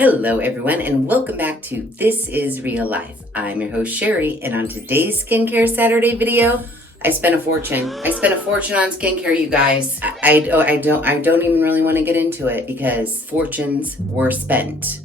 Hello everyone and welcome back to This Is Real Life. I'm your host Sheri, and on today's Skincare Saturday video, I spent a fortune. I spent a fortune on skincare, you guys. I don't even really want to get into it because fortunes were spent.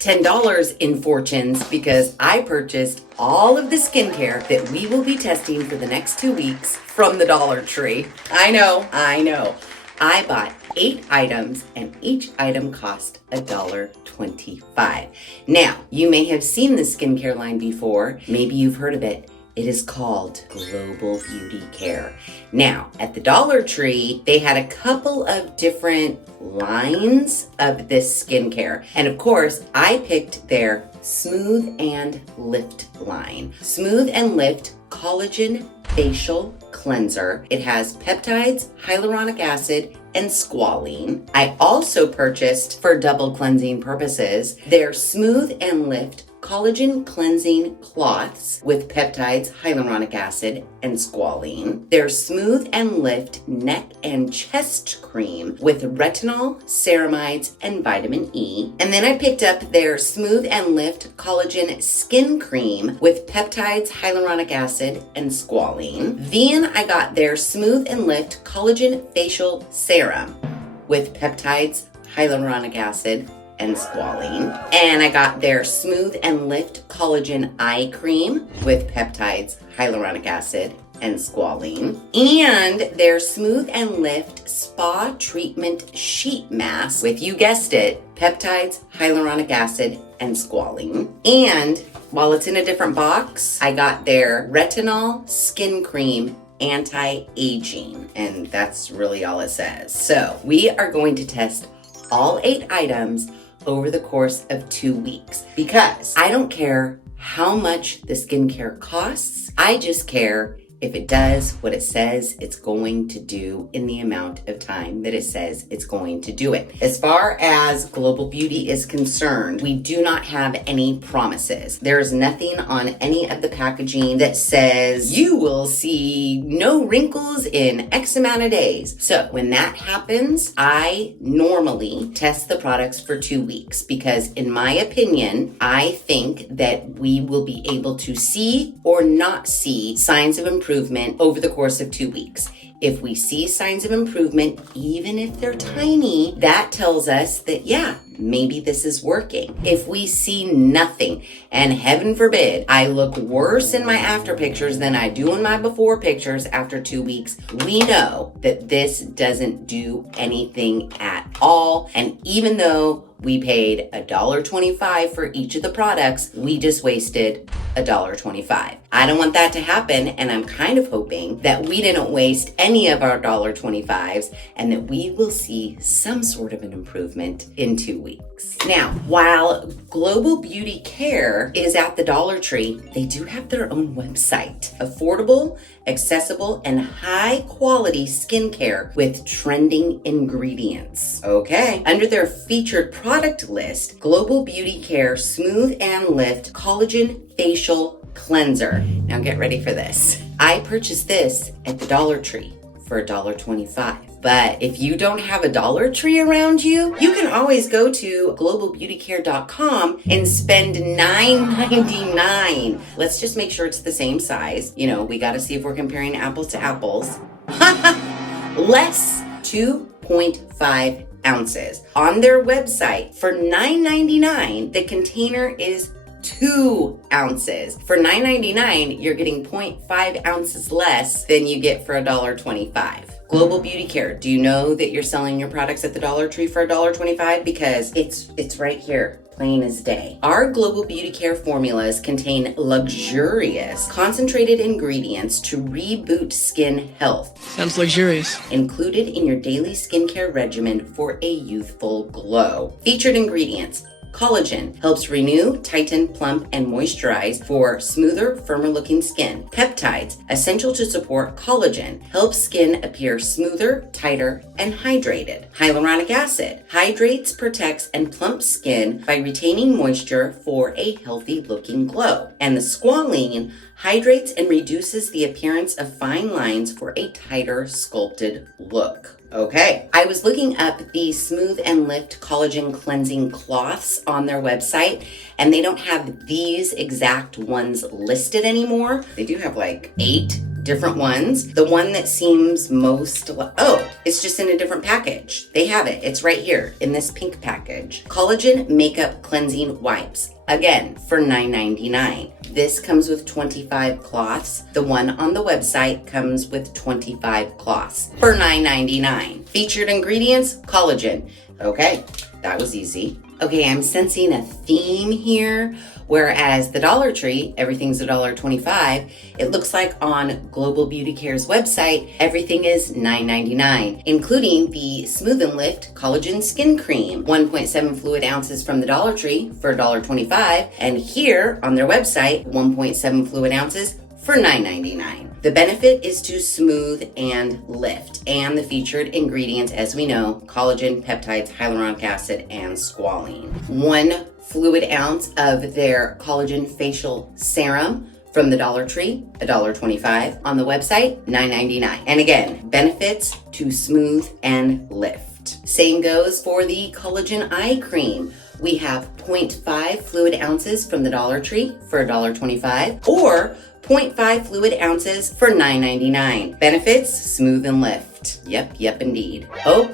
$10 in fortunes because I purchased all of the skincare that we will be testing for the next 2 weeks from the Dollar Tree. I know. I bought 8 items and each item cost $1.25. Now, you may have seen the skincare line before. Maybe you've heard of it. It is called Global Beauty Care. Now, at the Dollar Tree, they had a couple of different lines of this skincare. And of course, I picked their Smooth and Lift line. Smooth and Lift Collagen Facial Cleanser. It has peptides, hyaluronic acid, and squalene. I also purchased, for double cleansing purposes, their Smooth and Lift Collagen Cleansing Cloths with peptides, hyaluronic acid, and squalene. Their Smooth and Lift Neck and Chest Cream with retinol, ceramides, and vitamin E. And then I picked up their Smooth and Lift Collagen Skin Cream with peptides, hyaluronic acid, and squalene. Then I got their Smooth and Lift Collagen Facial Serum with peptides, hyaluronic acid, and squalene. And I got their Smooth and Lift Collagen Eye Cream with peptides, hyaluronic acid, and squalene. And their Smooth and Lift Spa Treatment Sheet Mask with, you guessed it, peptides, hyaluronic acid, and squalene. And while it's in a different box, I got their Retinol Skin Cream Anti-Aging. And that's really all it says. So we are going to test all 8 items over the course of 2 weeks because I don't care how much the skincare costs. I just care if it does what it says it's going to do in the amount of time that it says it's going to do it. As far as Global Beauty is concerned, we do not have any promises. There is nothing on any of the packaging that says you will see no wrinkles in X amount of days. So when that happens, I normally test the products for 2 weeks because in my opinion, I think that we will be able to see or not see signs of improvement over the course of 2 weeks. If we see signs of improvement, even if they're tiny, that tells us that, yeah, maybe this is working. If we see nothing, and heaven forbid, I look worse in my after pictures than I do in my before pictures after 2 weeks, we know that this doesn't do anything at all. And even though we paid $1.25 for each of the products, we just wasted $1.25. I don't want that to happen, and I'm kind of hoping that we didn't waste any of our $1.25s and that we will see some sort of an improvement in 2 weeks. Now, while Global Beauty Care is at the Dollar Tree, they do have their own website. Affordable, accessible, and high quality skincare with trending ingredients. Okay. Under their featured product list, Global Beauty Care Smooth and Lift Collagen Facial Cleanser. Now get ready for this. I purchased this at the Dollar Tree for $1.25. But if you don't have a Dollar Tree around you, you can always go to globalbeautycare.com and spend $9.99. Let's just make sure it's the same size. You know, we got to see if we're comparing apples to apples. Less 2.5 ounces. On their website, for $9.99, the container is 2 ounces. For $9.99, you're getting 0.5 ounces less than you get for $1.25. Global Beauty Care, do you know that you're selling your products at the Dollar Tree for $1.25? Because it's right here, plain as day. Our Global Beauty Care formulas contain luxurious concentrated ingredients to reboot skin health. Sounds luxurious. Included in your daily skincare regimen for a youthful glow. Featured ingredients: Collagen helps renew, tighten, plump, and moisturize for smoother, firmer looking skin. Peptides, essential to support collagen, helps skin appear smoother, tighter, and hydrated. Hyaluronic acid hydrates, protects, and plumps skin by retaining moisture for a healthy looking glow. And the squalene hydrates and reduces the appearance of fine lines for a tighter, sculpted look. Okay, I was looking up the Smooth and Lift Collagen Cleansing Cloths on their website, and they don't have these exact ones listed anymore. They do have like 8 different ones. The one that seems most, it's just in a different package. They have it. It's right here in this pink package. Collagen Makeup Cleansing Wipes. Again, for $9.99. This comes with 25 cloths. The one on the website comes with 25 cloths for $9.99. Featured ingredients, collagen. Okay, that was easy. Okay, I'm sensing a theme here. Whereas the Dollar Tree, everything's $1.25. It looks like on Global Beauty Care's website, everything is $9.99, including the Smooth and Lift Collagen Skin Cream, 1.7 fluid ounces from the Dollar Tree for $1.25. And here on their website, 1.7 fluid ounces for $9.99. The benefit is to smooth and lift, and the featured ingredients, as we know, collagen, peptides, hyaluronic acid, and squalene. 1 fluid ounce of their collagen facial serum from the Dollar Tree, $1.25. On the website, $9.99. And again, benefits to smooth and lift. Same goes for the collagen eye cream. We have 0.5 fluid ounces from the Dollar Tree for $1.25, or 0.5 fluid ounces for $9.99. Benefits, smooth and lift. Yep, indeed. Oh,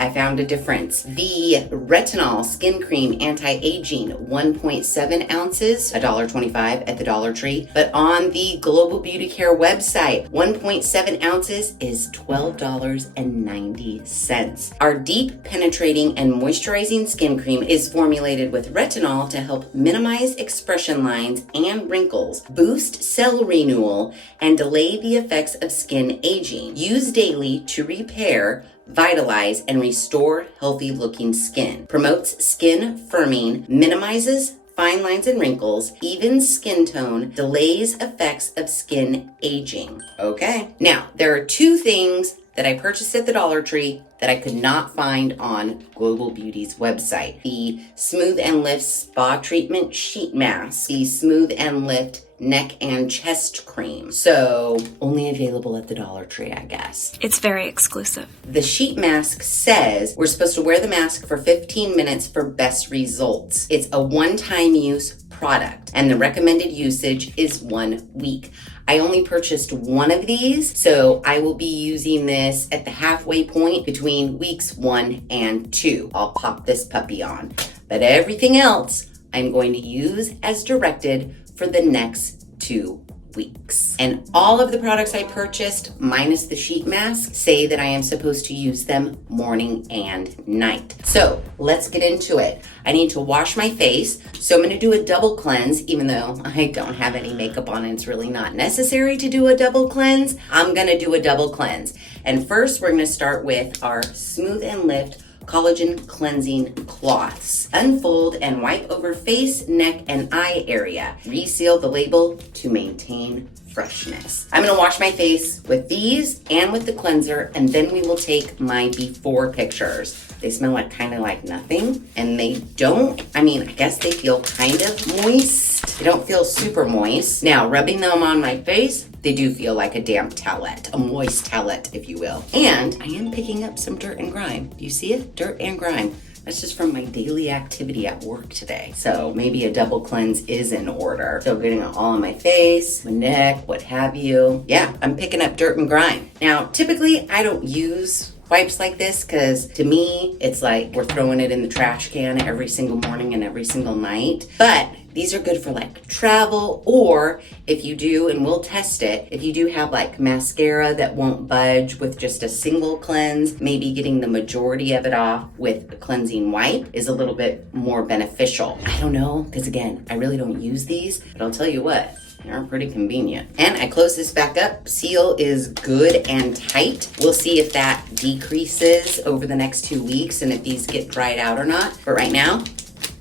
I found a difference. The Retinol Skin Cream Anti-Aging, 1.7 ounces, $1.25 at the Dollar Tree. But on the Global Beauty Care website, 1.7 ounces is $12.90. Our deep penetrating and moisturizing skin cream is formulated with retinol to help minimize expression lines and wrinkles, boost cell renewal, and delay the effects of skin aging. Use daily to repair, vitalize, and restore healthy looking skin. Promotes skin firming, minimizes fine lines and wrinkles, evens skin tone, delays effects of skin aging. Okay. Now, there are 2 things that I purchased at the Dollar Tree that I could not find on Global Beauty's website. The Smooth and Lift Spa Treatment Sheet Mask, the Smooth and Lift Neck and Chest Cream. So only available at the Dollar Tree, I guess. It's very exclusive. The sheet mask says we're supposed to wear the mask for 15 minutes for best results. It's a one-time use product, and the recommended usage is 1 week. I only purchased 1 of these, so I will be using this at the halfway point between weeks 1 and 2. I'll pop this puppy on. But everything else I'm going to use as directed for the next 2 weeks. And all of the products I purchased, minus the sheet mask, say that I am supposed to use them morning and night. So let's get into it. I need to wash my face, so I'm going to do a double cleanse. Even though I don't have any makeup on and it's really not necessary to do a double cleanse, I'm going to do a double cleanse. And first, we're going to start with our Smooth and Lift Collagen Cleansing Cloths. Unfold and wipe over face, neck, and eye area. Reseal the label to maintain freshness. I'm gonna wash my face with these and with the cleanser, and then we will take my before pictures. They smell kind of like nothing, and they don't, I guess they feel kind of moist. They don't feel super moist. Now, rubbing them on my face, they do feel like a damp towelette, a moist towelette, if you will. And I am picking up some dirt and grime. Do you see it? Dirt and grime. That's just from my daily activity at work today. So maybe a double cleanse is in order. So getting it all on my face, my neck, what have you. Yeah, I'm picking up dirt and grime. Now, typically I don't use wipes like this because to me, it's like we're throwing it in the trash can every single morning and every single night. But these are good for travel, or if you do, and we'll test it, if you do have mascara that won't budge with just a single cleanse, maybe getting the majority of it off with a cleansing wipe is a little bit more beneficial. I don't know, because again, I really don't use these, but I'll tell you what, they're pretty convenient. And I close this back up. Seal is good and tight. We'll see if that decreases over the next 2 weeks and if these get dried out or not. But right now,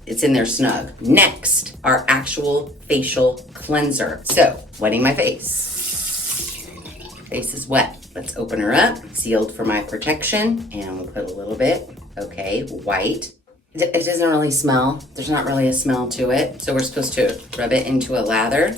it's in there snug. Next, our actual facial cleanser. So, wetting my face. Face is wet. Let's open her up. Sealed for my protection. And we'll put a little bit. Okay, white. It doesn't really smell. There's not really a smell to it. So we're supposed to rub it into a lather.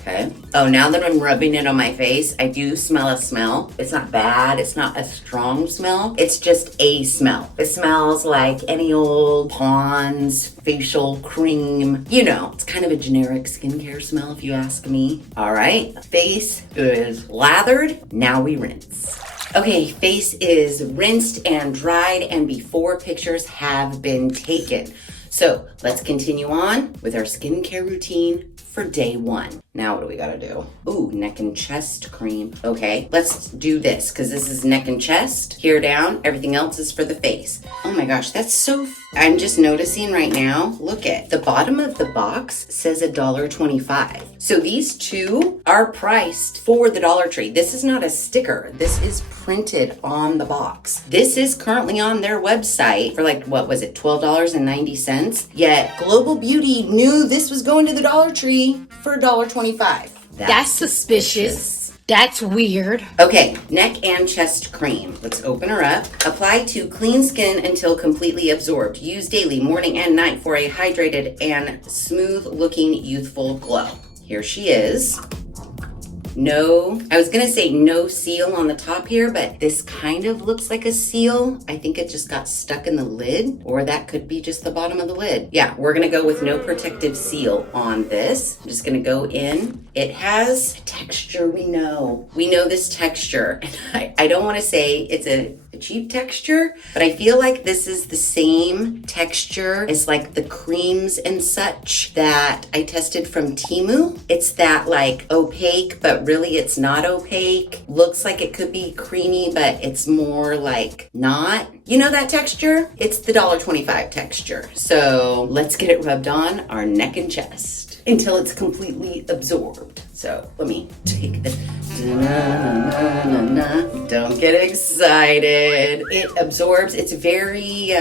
Okay. Oh, now that I'm rubbing it on my face, I do smell a smell. It's not bad. It's not a strong smell. It's just a smell. It smells like any old Pond's facial cream. You know, it's kind of a generic skincare smell if you ask me. All right, face is lathered. Now we rinse. Okay, face is rinsed and dried and before pictures have been taken. So let's continue on with our skincare routine for day 1. Now what do we gotta do? Ooh, neck and chest cream. Okay, let's do this because this is neck and chest. Here down, everything else is for the face. Oh my gosh, that's so, I'm just noticing right now, look at the bottom of the box says $1.25. So these two are priced for the Dollar Tree. This is not a sticker. This is printed on the box. This is currently on their website for like, what was it, $12.90? Yet Global Beauty knew this was going to the Dollar Tree for $1.25. That's suspicious. That's weird. Okay, neck and chest cream. Let's open her up. Apply to clean skin until completely absorbed. Use daily, morning and night for a hydrated and smooth looking youthful glow. Here she is. No, I was gonna say no seal on the top here, but this kind of looks like a seal. I think it just got stuck in the lid, or that could be just the bottom of the lid. Yeah, we're gonna go with no protective seal on this. I'm just gonna go in. It has texture, we know. We know this texture. I don't wanna say it's a cheap texture, but I feel like this is the same texture as like the creams and such that I tested from Temu. It's that like opaque, but really it's not opaque. Looks like it could be creamy, but it's more like not. You know that texture? It's the $1.25 texture. So let's get it rubbed on our neck and chest until it's completely absorbed. So let me take this. Don't get excited. It absorbs. It's very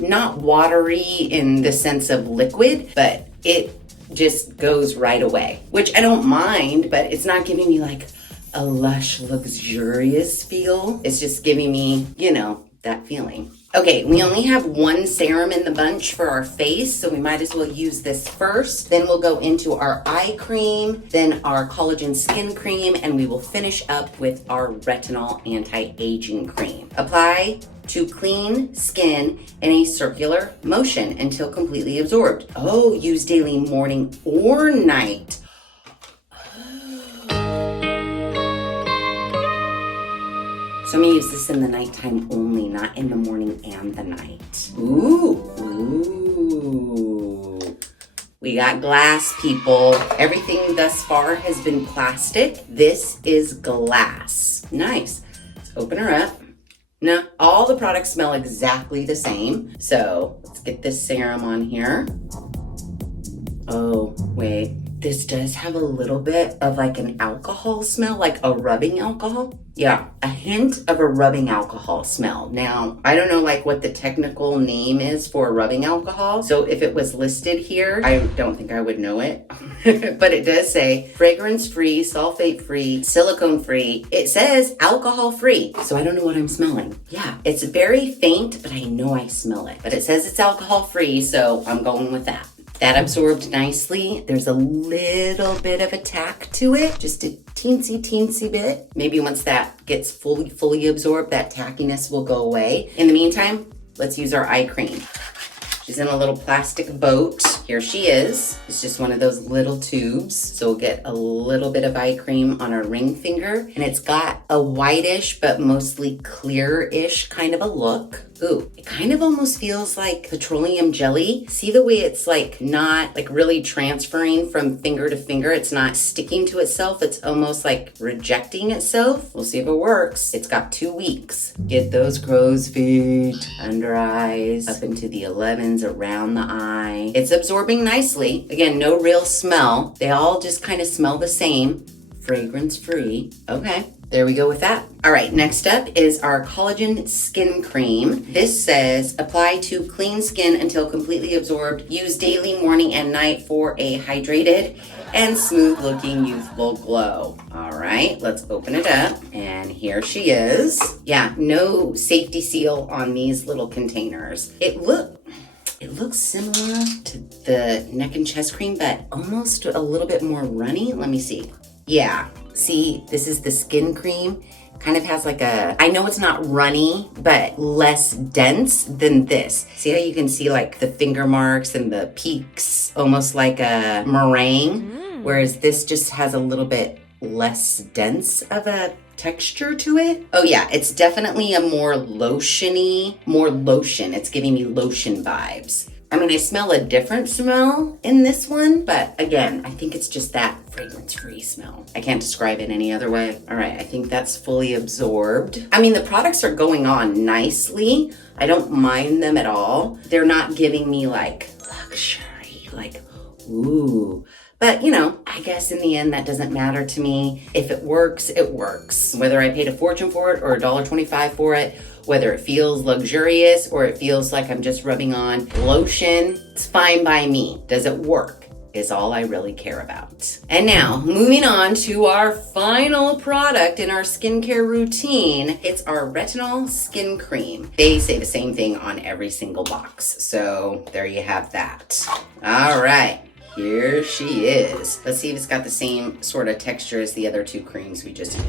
not watery in the sense of liquid, but it just goes right away, which I don't mind, but it's not giving me like a lush, luxurious feel. It's just giving me, you know, that feeling. Okay, we only have one serum in the bunch for our face, so we might as well use this first. Then we'll go into our eye cream, then our collagen skin cream, and we will finish up with our retinol anti-aging cream. Apply to clean skin in a circular motion until completely absorbed. Oh, use daily, morning or night. So I'm gonna use this in the nighttime only, not in the morning and the night. Ooh. We got glass, people. Everything thus far has been plastic. This is glass. Nice. Let's open her up. Now, all the products smell exactly the same. So let's get this serum on here. Oh, wait. This does have a little bit of like an alcohol smell, like a rubbing alcohol. Yeah, a hint of a rubbing alcohol smell. Now, I don't know like what the technical name is for rubbing alcohol. So if it was listed here, I don't think I would know it. But it does say fragrance-free, sulfate-free, silicone-free. It says alcohol-free. So I don't know what I'm smelling. Yeah, it's very faint, but I know I smell it. But it says it's alcohol-free, so I'm going with that. That absorbed nicely. There's a little bit of a tack to it, just a teensy bit. Maybe once that gets fully absorbed, that tackiness will go away. In the meantime, let's use our eye cream. She's in a little plastic boat. Here she is. It's just one of those little tubes. So we'll get a little bit of eye cream on our ring finger. And it's got a whitish, but mostly clear-ish kind of a look. Ooh, it kind of almost feels like petroleum jelly. See the way it's like not like really transferring from finger to finger. It's not sticking to itself. It's almost like rejecting itself. We'll see if it works. It's got 2 weeks. Get those crow's feet, under eyes, up into the 11s, around the eye. It's absorbing nicely. Again, no real smell. They all just kind of smell the same. Fragrance free. Okay. there we go with that. All right, next up is our collagen skin cream. This says apply to clean skin until completely absorbed. Use daily, morning and night for a hydrated and smooth looking youthful glow. All right, let's open it up. And here she is. Yeah, no safety seal on these little containers. It looks similar to the neck and chest cream, but almost a little bit more runny. Let me see. Yeah, see, this is the skin cream. Kind of has like I know it's not runny, but less dense than this. See how you can see like the finger marks and the peaks, almost like a meringue, whereas this just has a little bit less dense of a texture to it. Oh yeah, it's definitely a more lotiony, more lotion. It's giving me lotion vibes. I mean, I smell a different smell in this one, but again, I think it's just that fragrance-free smell. I can't describe it any other way. All right, I think that's fully absorbed. I mean, the products are going on nicely. I don't mind them at all. They're not giving me like luxury, like, ooh. But, you know, I guess in the end, that doesn't matter to me. If it works, it works. Whether I paid a fortune for it or $1.25 for it, whether it feels luxurious or it feels like I'm just rubbing on lotion, it's fine by me. Does it work? Is all I really care about. And now, moving on to our final product in our skincare routine, it's our retinol skin cream. They say the same thing on every single box. So there you have that. All right. Here she is. Let's see if it's got the same sort of texture as the other two creams we just...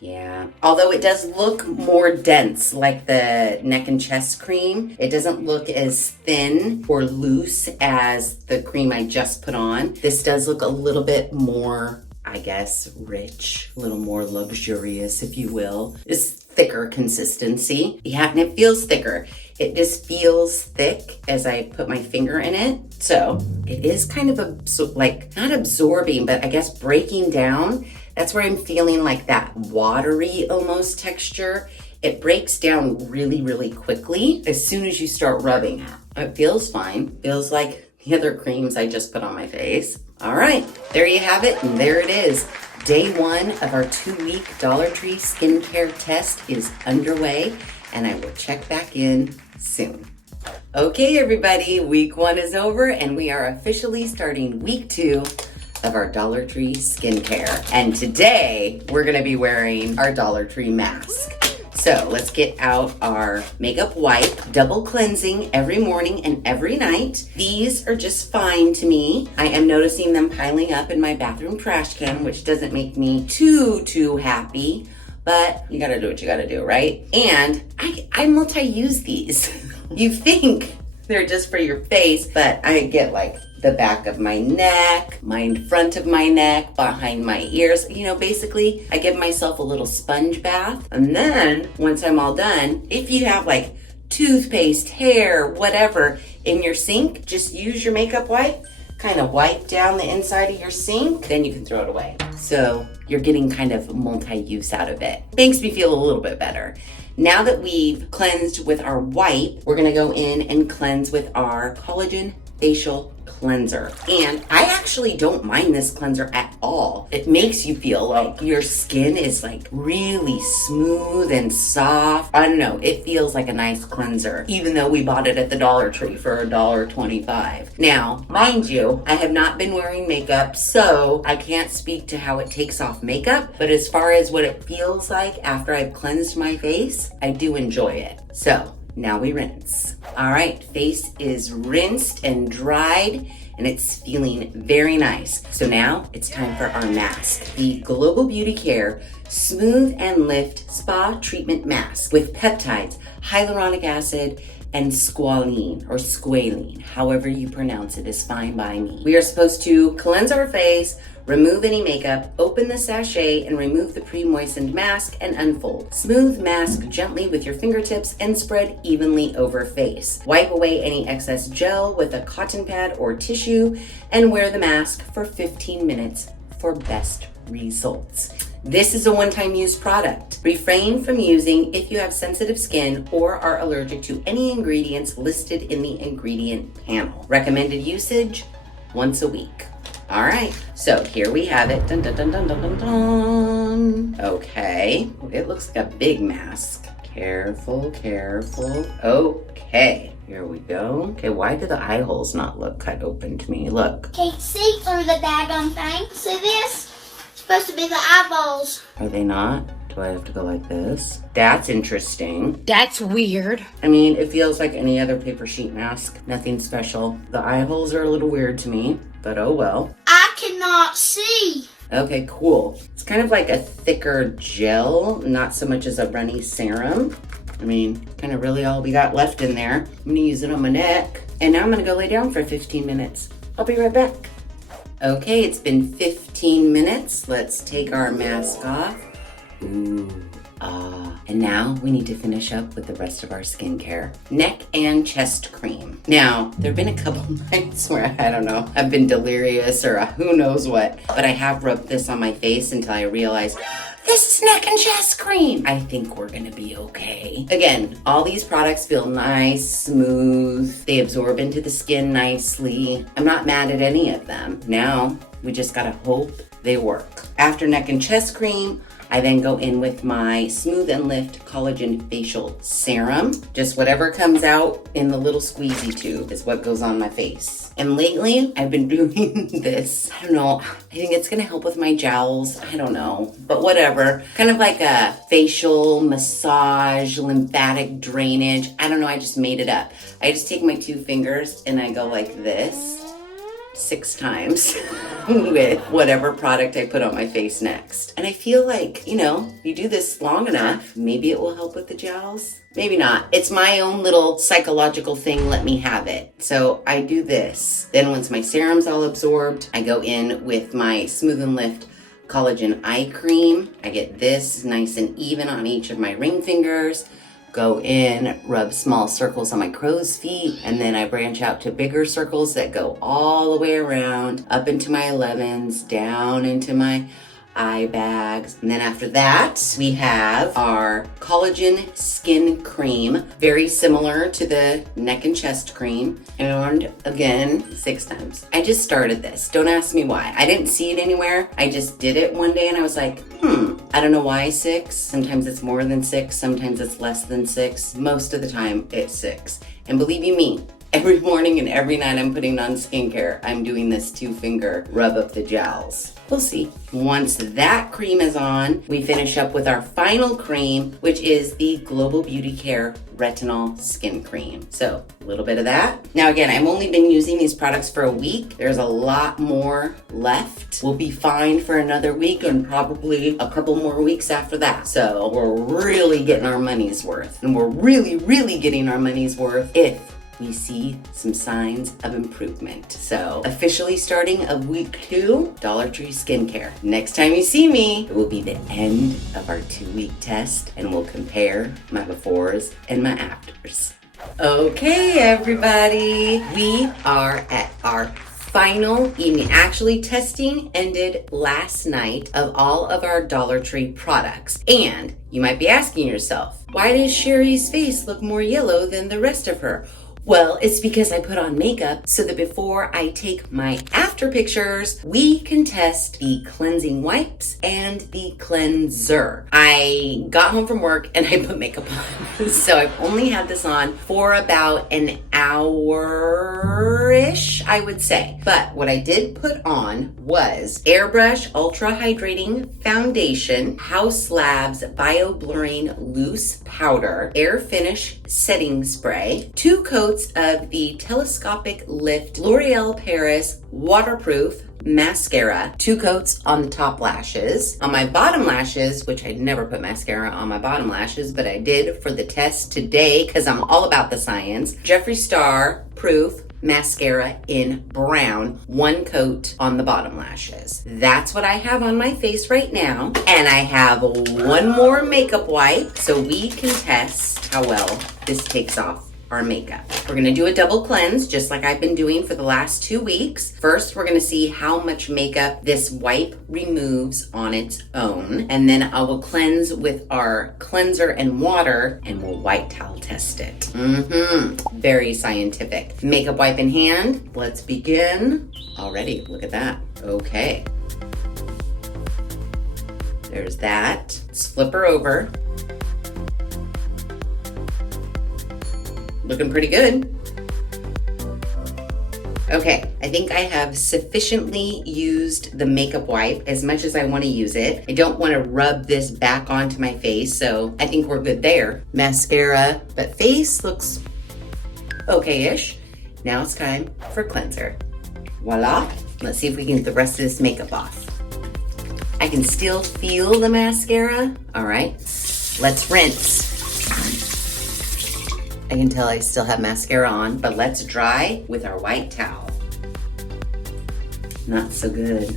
Yeah. Although it does look more dense like the neck and chest cream. It doesn't look as thin or loose as the cream I just put on. This does look a little bit more, I guess, rich, a little more luxurious, if you will. It's thicker consistency. Yeah, and it feels thicker. It just feels thick as I put my finger in it. So it is kind of like not absorbing, but I guess breaking down. That's where I'm feeling like that watery almost texture. It breaks down really, really quickly as soon as you start rubbing it. It feels fine. Feels like the other creams I just put on my face. All right, there you have it, and there it is. Day one of our 2-week Dollar Tree skincare test is underway, and I will check back in soon. Okay, everybody, week 1 is over, and we are officially starting week 2 of our Dollar Tree skincare. And today, we're gonna be wearing our Dollar Tree mask. So let's get out our makeup wipe, double cleansing every morning and every night. These are just fine to me. I am noticing them piling up in my bathroom trash can, which doesn't make me too happy, but you gotta do what you gotta do, right? And I multi-use these. You think they're just for your face, but I get like the back of my neck, my front of my neck, behind my ears. You know, basically, I give myself a little sponge bath. And then, once I'm all done, if you have like toothpaste, hair, whatever in your sink, just use your makeup wipe, kind of wipe down the inside of your sink, then you can throw it away. So you're getting kind of multi-use out of it. Makes me feel a little bit better. Now that we've cleansed with our wipe, we're gonna go in and cleanse with our collagen facial cleanser. And I actually don't mind this cleanser at all. It makes you feel like your skin is like really smooth and soft. I don't know, it feels like a nice cleanser, even though we bought it at the Dollar Tree for $1.25. Now, mind you, I have not been wearing makeup, so I can't speak to how it takes off makeup, but as far as what it feels like after I've cleansed my face, I do enjoy it. So, now we rinse. All right, face is rinsed and dried, and it's feeling very nice. So now it's time for our mask. The Global Beauty Care Smooth and Lift Spa Treatment Mask with peptides, hyaluronic acid, and squalene, however you pronounce it is fine by me. We are supposed to cleanse our face, remove any makeup, open the sachet and remove the pre-moistened mask and unfold. Smooth mask gently with your fingertips and spread evenly over face. Wipe away any excess gel with a cotton pad or tissue and wear the mask for 15 minutes for best results. This is a one-time use product. Refrain from using if you have sensitive skin or are allergic to any ingredients listed in the ingredient panel. Recommended usage, once a week. All right, so here we have it. Dun, dun, dun, dun, dun, dun, dun. Okay, it looks like a big mask. Careful, careful. Okay, here we go. Okay, why do the eye holes not look cut open to me? Look. Can't see through the daggone thing. See this? It's supposed to be the eyeballs. Are they not? Do I have to go like this? That's interesting. That's weird. I mean, it feels like any other paper sheet mask. Nothing special. The eye holes are a little weird to me, but oh well. I cannot see. Okay, cool. It's kind of like a thicker gel, not so much as a runny serum. I mean, kind of really all we got left in there. I'm gonna use it on my neck. And now I'm gonna go lay down for 15 minutes. I'll be right back. Okay, it's been 15 minutes. Let's take our mask off. Ooh, and now we need to finish up with the rest of our skincare. Neck and chest cream. Now, there have been a couple nights where, I don't know, I've been delirious or who knows what, but I have rubbed this on my face until I realized, this is neck and chest cream. I think we're gonna be okay. Again, all these products feel nice, smooth. They absorb into the skin nicely. I'm not mad at any of them. Now, we just gotta hope they work. After neck and chest cream, I then go in with my Smooth and Lift Collagen Facial Serum. Just whatever comes out in the little squeezy tube is what goes on my face. And lately, I've been doing this. I don't know. I think it's gonna help with my jowls. I don't know, but whatever. Kind of like a facial massage, lymphatic drainage. I don't know, I just made it up. I just take my 2 fingers and I go like this 6 times with whatever product I put on my face next. And I feel like, you know, you do this long enough, maybe it will help with the jowls. Maybe not. It's my own little psychological thing, let me have it. So I do this. Then once my serum's all absorbed, I go in with my Smooth and Lift Collagen Eye Cream. I get this nice and even on each of my ring fingers. Go in, rub small circles on my crow's feet, and then I branch out to bigger circles that go all the way around, up into my 11s, down into my eye bags. And then after that, we have our collagen skin cream, very similar to the neck and chest cream, and again, 6 times. I just started this. Don't ask me why. I didn't see it anywhere. I just did it one day and I was like, I don't know why 6. Sometimes it's more than 6. Sometimes it's less than 6. Most of the time, it's 6. And believe you me, every morning and every night I'm putting on skincare, I'm doing this 2-finger rub up the jowls. We'll see. Once that cream is on, we finish up with our final cream, which is the Global Beauty Care Retinol Skin Cream. So a little bit of that. Now again, I've only been using these products for a week. There's a lot more left. We'll be fine for another week and probably a couple more weeks after that. So we're really getting our money's worth. And we're really, really getting our money's worth if we see some signs of improvement. So officially starting of week 2, Dollar Tree Skincare. Next time you see me, it will be the end of our 2-week test and we'll compare my befores and my afters. Okay, everybody, we are at our final evening. Actually, testing ended last night of all of our Dollar Tree products. And you might be asking yourself, why does Sheri's face look more yellow than the rest of her? Well, it's because I put on makeup so that before I take my after pictures, we can test the cleansing wipes and the cleanser. I got home from work and I put makeup on. So I've only had this on for about an hour-ish, I would say. But what I did put on was Airbrush Ultra Hydrating Foundation, House Labs Bio Blurring Loose Powder, Air Finish Setting Spray, 2 coats of the Telescopic Lift L'Oreal Paris Waterproof Mascara, 2 coats on the top lashes. On my bottom lashes, which I never put mascara on my bottom lashes, but I did for the test today because I'm all about the science. Jeffree Star Proof Mascara in brown, 1 coat on the bottom lashes. That's what I have on my face right now. And I have 1 more makeup wipe so we can test how well this takes off our makeup. We're gonna do a double cleanse, just like I've been doing for the last 2 weeks. First, we're gonna see how much makeup this wipe removes on its own. And then I will cleanse with our cleanser and water, and we'll white towel test it. Very scientific. Makeup wipe in hand. Let's begin. Already, look at that. Okay. There's that. Let's flip her over. Looking pretty good. Okay, I think I have sufficiently used the makeup wipe as much as I want to use it. I don't want to rub this back onto my face, so I think we're good there. Mascara, but face looks okay-ish. Now it's time for cleanser. Voila. Let's see if we can get the rest of this makeup off. I can still feel the mascara. All right, let's rinse. I can tell I still have mascara on, but let's dry with our white towel. Not so good.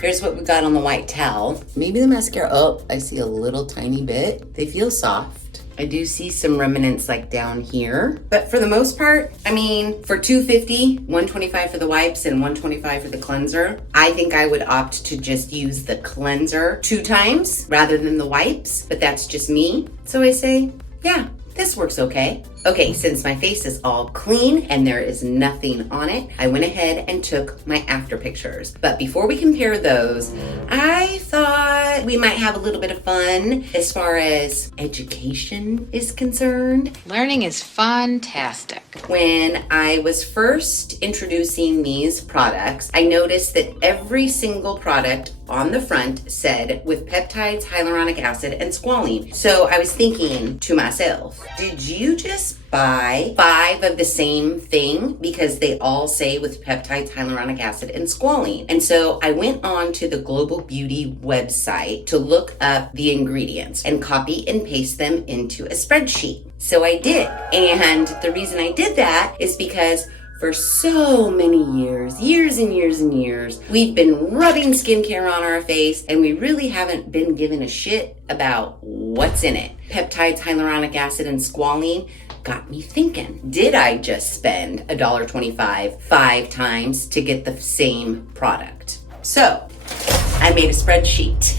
Here's what we got on the white towel. Maybe the mascara, oh, I see a little tiny bit. They feel soft. I do see some remnants like down here, but for the most part, I mean, for $2.50, $1.25 for the wipes and $1.25 for the cleanser, I think I would opt to just use the cleanser 2 times rather than the wipes, but that's just me. So I say, yeah, this works okay. Okay, since my face is all clean and there is nothing on it, I went ahead and took my after pictures. But before we compare those, I thought we might have a little bit of fun as far as education is concerned. Learning is fantastic. When I was first introducing these products, I noticed that every single product on the front said with peptides, hyaluronic acid, and squalene. So I was thinking to myself, did you just buy 5 of the same thing because they all say with peptides, hyaluronic acid, and squalene? And so I went on to the Global Beauty website to look up the ingredients and copy and paste them into a spreadsheet. So I did. And the reason I did that is because for so many years and years, we've been rubbing skincare on our face and we really haven't been given a shit about what's in it. Peptides, hyaluronic acid, and squalene got me thinking, did I just spend $1.25 5 times to get the same product? So I made a spreadsheet.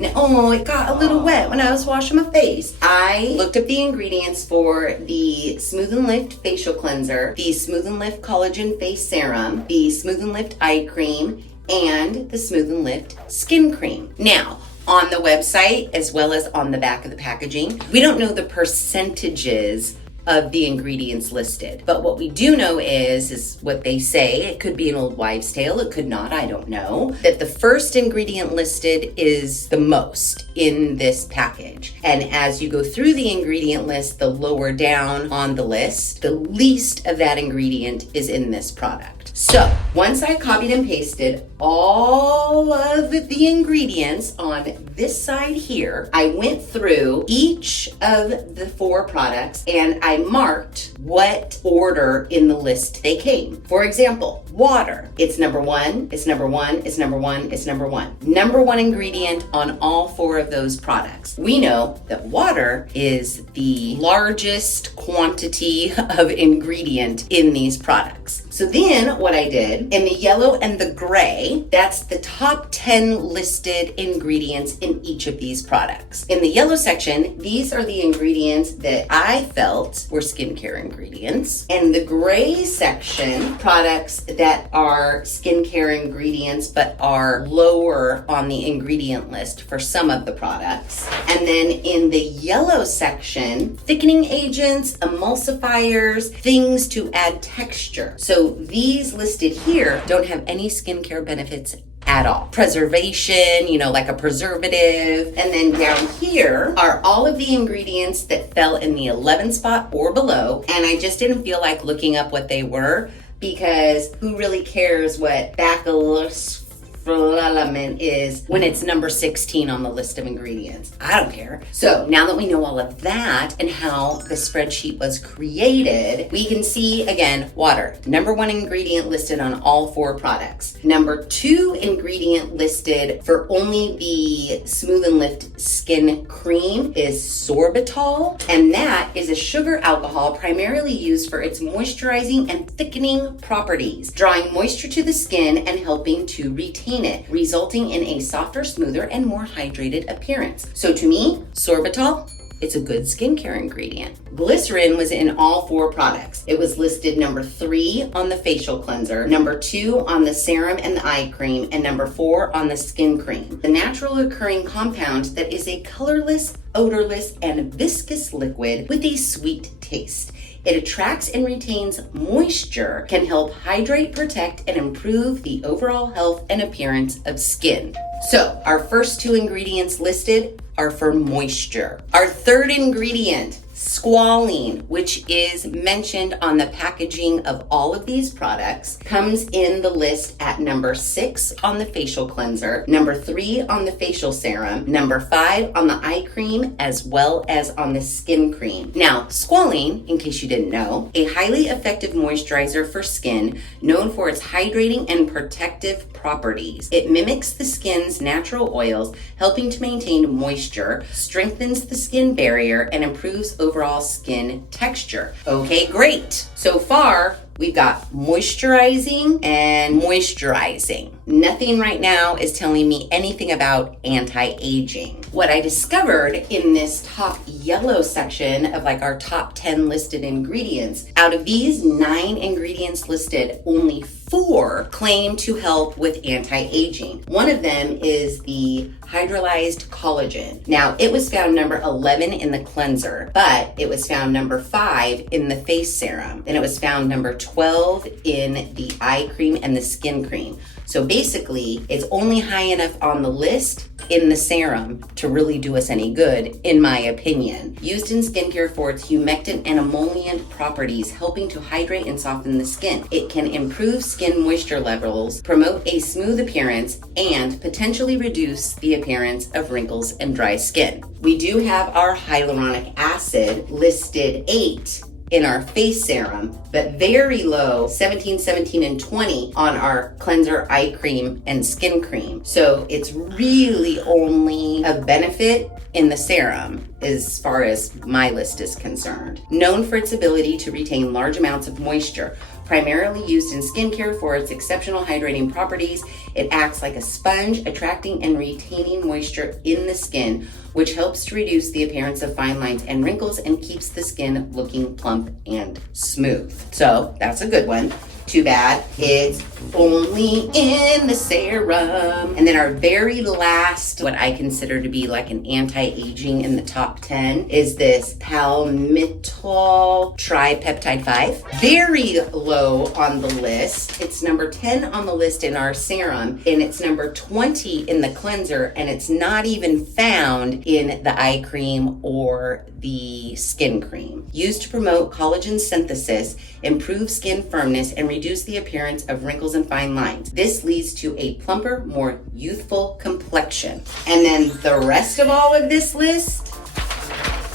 Now, oh, it got a little wet when I was washing my face. I looked up the ingredients for the Smooth and Lift Facial Cleanser, the Smooth and Lift Collagen Face Serum, the Smooth and Lift Eye Cream, and the Smooth and Lift Skin Cream. Now, on the website, as well as on the back of the packaging, we don't know the percentages of the ingredients listed. But what we do know is what they say. It could be an old wives' tale, it could not, I don't know. That the first ingredient listed is the most in this package. And as you go through the ingredient list, the lower down on the list, the least of that ingredient is in this product. So once I copied and pasted all of the ingredients on this side here, I went through each of the 4 products and I marked what order in the list they came. For example, water. It's number 1, it's number 1, it's number 1, it's number 1. Number 1 ingredient on all 4 of those products. We know that water is the largest quantity of ingredient in these products. So then what I did, in the yellow and the gray, that's the top 10 listed ingredients in each of these products. In the yellow section, these are the ingredients that I felt were skincare ingredients. And the gray section, products that are skincare ingredients but are lower on the ingredient list for some of the products. And then in the yellow section, thickening agents, emulsifiers, things to add texture. So these listed here don't have any skincare benefits at all. Preservation, like a preservative. And then down here are all of the ingredients that fell in the 11 spot or below. And I just didn't feel like looking up what they were because who really cares what bacillus is when it's number 16 on the list of ingredients? I don't care. So now that we know all of that and how the spreadsheet was created, we can see again, water, number 1 ingredient listed on all 4 products. Number 2 ingredient listed for only the Smooth and Lift skin cream is sorbitol, and that is a sugar alcohol primarily used for its moisturizing and thickening properties, drawing moisture to the skin and helping to retain it, resulting in a softer, smoother, and more hydrated appearance. So to me, sorbitol, it's a good skincare ingredient. Glycerin was in all 4 products. It was listed number 3 on the facial cleanser, number 2 on the serum and the eye cream, and number 4 on the skin cream. The natural occurring compound that is a colorless, odorless, and viscous liquid with a sweet taste. It attracts and retains moisture, can help hydrate, protect, and improve the overall health and appearance of skin. So our first 2 ingredients listed are for moisture. Our third ingredient, squalene, which is mentioned on the packaging of all of these products, comes in the list at number 6 on the facial cleanser, number 3 on the facial serum, number 5 on the eye cream, as well as on the skin cream. Now, squalene, in case you didn't know, a highly effective moisturizer for skin known for its hydrating and protective properties. It mimics the skin's natural oils, helping to maintain moisture, strengthens the skin barrier, and improves overall skin texture. Okay, great. So far, we've got moisturizing and moisturizing. Nothing right now is telling me anything about anti-aging. What I discovered in this top yellow section of like our top 10 listed ingredients, out of these 9 ingredients listed, only 4 claim to help with anti-aging. One of them is the hydrolyzed collagen. Now, it was found number 11 in the cleanser, but it was found number 5 in the face serum. Then it was found number 12 in the eye cream and the skin cream. So basically, it's only high enough on the list in the serum to really do us any good, in my opinion. Used in skincare for its humectant and emollient properties, helping to hydrate and soften the skin. It can improve skin moisture levels, promote a smooth appearance, and potentially reduce the appearance of wrinkles and dry skin. We do have our hyaluronic acid listed 8 in our face serum, but very low, 17, 17, and 20 on our cleanser, eye cream, and skin cream. So it's really only a benefit in the serum as far as my list is concerned. Known for its ability to retain large amounts of moisture, primarily used in skincare for its exceptional hydrating properties, it acts like a sponge, attracting and retaining moisture in the skin, which helps to reduce the appearance of fine lines and wrinkles and keeps the skin looking plump and smooth. So that's a good one. Too bad it's only in the serum. And then our very last, what I consider to be like an anti-aging in the top 10, is this palmitol tripeptide 5. Very low on the list. It's number 10 on the list in our serum, and it's number 20 in the cleanser, and it's not even found in the eye cream or the skin cream. Used to promote collagen synthesis, improve skin firmness, and reduce the appearance of wrinkles and fine lines. This leads to a plumper, more youthful complexion. And then the rest of all of this list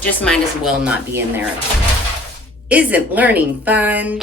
just might as well not be in there. Isn't learning fun?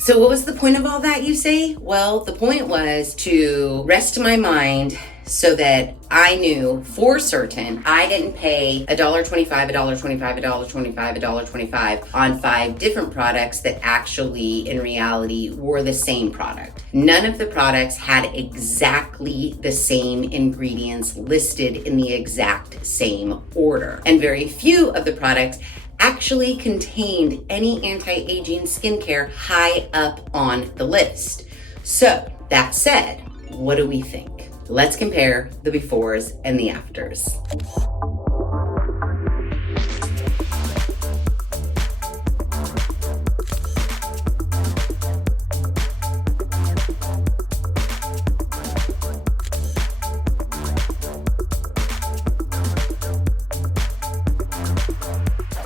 So what was the point of all that, you say? Well, the point was to rest my mind so that I knew for certain I didn't pay $1.25, $1.25, $1.25, $1.25 on 5 different products that actually in reality were the same product. None of the products had exactly the same ingredients listed in the exact same order. And very few of the products actually contained any anti-aging skincare high up on the list. So that said, what do we think? Let's compare the befores and the afters.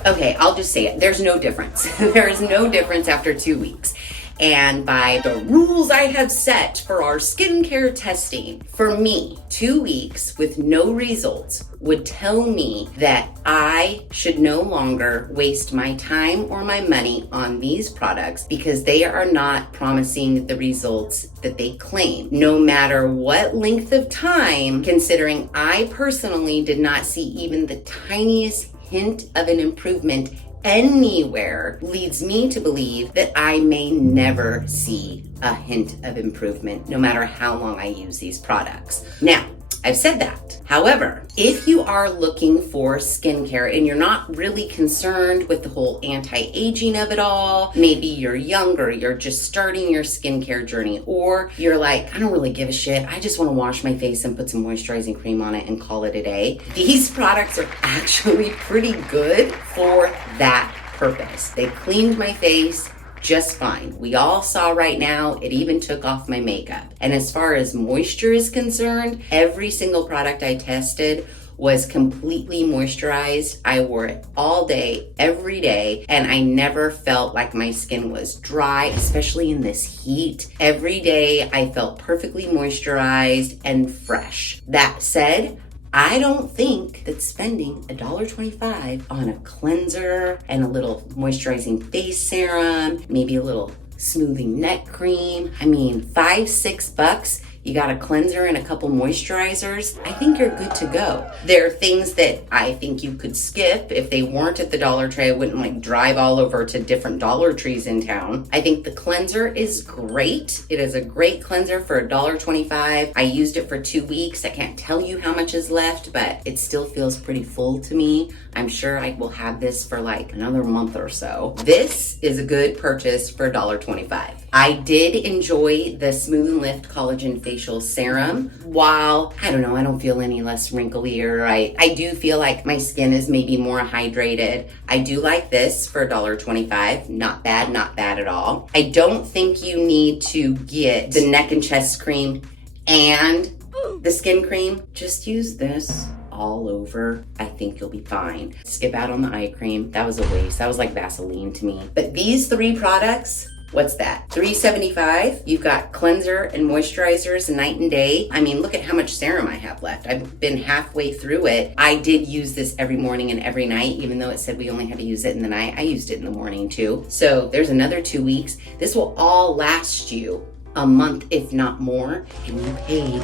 Okay, I'll just say it. There's no difference. There is no difference after 2 weeks. and by the rules I have set for our skincare testing. For me, 2 weeks with no results would tell me that I should no longer waste my time or my money on these products because they are not promising the results that they claim. No matter what length of time, considering I personally did not see even the tiniest hint of an improvement anywhere, leads me to believe that I may never see a hint of improvement no matter how long I use these products. Now, I've said that. However, if you are looking for skincare and you're not really concerned with the whole anti-aging of it all, maybe you're younger, you're just starting your skincare journey, or you're like, I don't really give a shit, I just want to wash my face and put some moisturizing cream on it and call it a day. These products are actually pretty good for that purpose. They cleaned my face just fine. We all saw right now, it even took off my makeup. And as far as moisture is concerned, every single product I tested was completely moisturized. I wore it all day, every day, and I never felt like my skin was dry, especially in this heat. Every day I felt perfectly moisturized and fresh. That said, I don't think that spending $1.25 on a cleanser and a little moisturizing face serum, maybe a little smoothing neck cream, $5, $6, you got a cleanser and a couple moisturizers, I think you're good to go. There are things that I think you could skip. If they weren't at the Dollar Tree, I wouldn't drive all over to different Dollar Trees in town. I think the cleanser is great. It is a great cleanser for $1.25. I used it for 2 weeks. I can't tell you how much is left, but it still feels pretty full to me. I'm sure I will have this for another month or so. This is a good purchase for $1.25. I did enjoy the Smooth and Lift Collagen Facial Serum. While, I don't feel any less wrinkly, or I do feel like my skin is maybe more hydrated. I do like this for $1.25. Not bad at all. I don't think you need to get the neck and chest cream and the skin cream. Just use this all over. I think you'll be fine. Skip out on the eye cream. That was a waste. That was like Vaseline to me. But these 3 products, what's that? $3.75. You've got cleanser and moisturizers night and day. Look at how much serum I have left. I've been halfway through it. I did use this every morning and every night, even though it said we only had to use it in the night. I used it in the morning too. So there's another 2 weeks. This will all last you a month, if not more. And you paid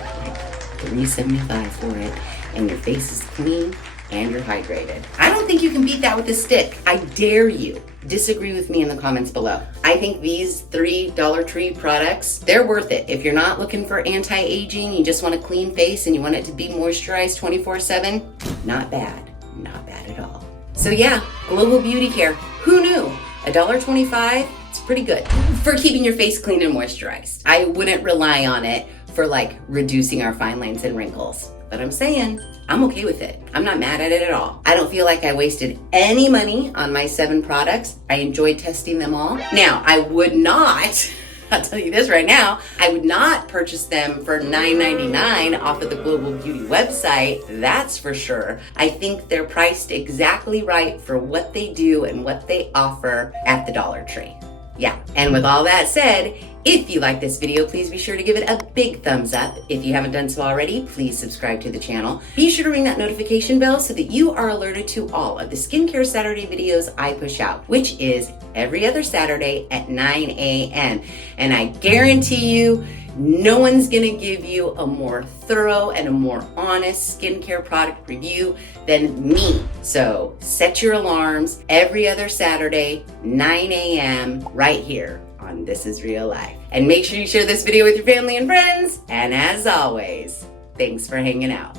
$3.75 for it. And your face is clean and you're hydrated. I don't think you can beat that with a stick. I dare you. Disagree with me in the comments below. I think these 3 Dollar Tree products, they're worth it. If you're not looking for anti-aging, you just want a clean face and you want it to be moisturized 24/7, not bad. Not bad at all. So yeah, Global Beauty Care. Who knew? $1.25, it's pretty good for keeping your face clean and moisturized. I wouldn't rely on it for reducing our fine lines and wrinkles. But I'm saying, I'm okay with it. I'm not mad at it at all. I don't feel like I wasted any money on my 7 products. I enjoyed testing them all. Now, I would not, I'll tell you this right now, I would not purchase them for $9.99 off of the Global Beauty website, that's for sure. I think they're priced exactly right for what they do and what they offer at the Dollar Tree. Yeah, and with all that said, if you like this video, please be sure to give it a big thumbs up. If you haven't done so already, please subscribe to the channel. Be sure to ring that notification bell so that you are alerted to all of the Skincare Saturday videos I push out, which is every other Saturday at 9 a.m. And I guarantee you, no one's gonna give you a more thorough and a more honest skincare product review than me. So set your alarms every other Saturday, 9 a.m. right here on This Is Real Life. And make sure you share this video with your family and friends. And as always, thanks for hanging out.